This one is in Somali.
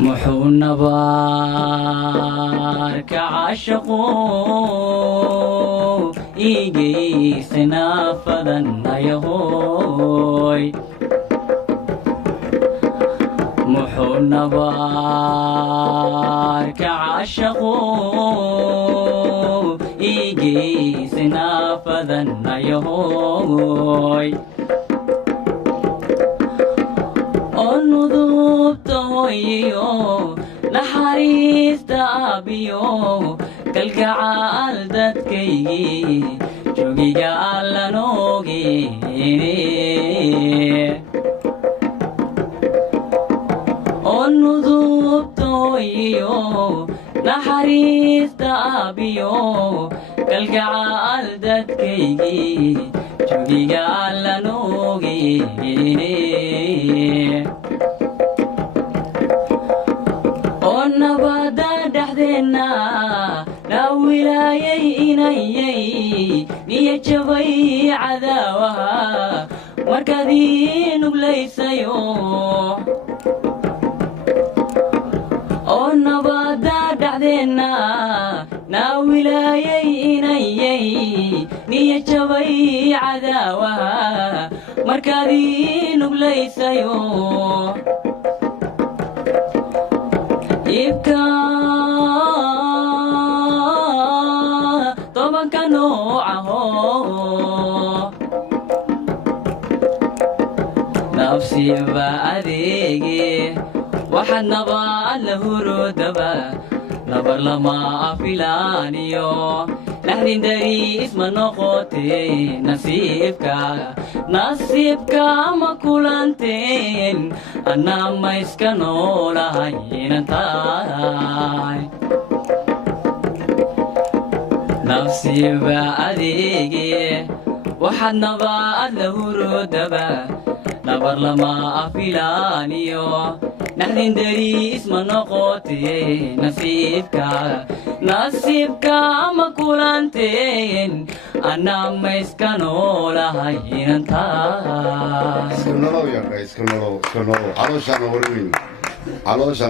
محو النبار كعاشقو إيجي سنافذن يهوي محو النبار كعاشقو إيجي سنافذن يهوي naxariista aabiyo kalgacaal dadkaygii joogiga alla noogeene oo nudubta hooyiyo naxariista aabiyo kalgacaal dadkaygii joogiga alla noogeene nabada dhexdeenna naawilaayay inayay niya jabay cadaawaha markaad ii nuglaysayo oo nabada dhexdeenna naawilaayay inayay niya jabay cadaawaha markaad ii nuglaysayo ibka tobanka noocaho nafsiba adeege waxaad nabaad la hurodaba nabar lama afilaaniyo naxdin dariis ma noqotee nasiibka ma kulanteen annaa ma iska noolahay inan tahay nafsiba adeege waxaad nabaad la hurodaba nabar lama afilaaniyo naxdin dariis ma noqotee nasiibka ma kulanteen annaa ma iska noolahay inan tahay iska nolow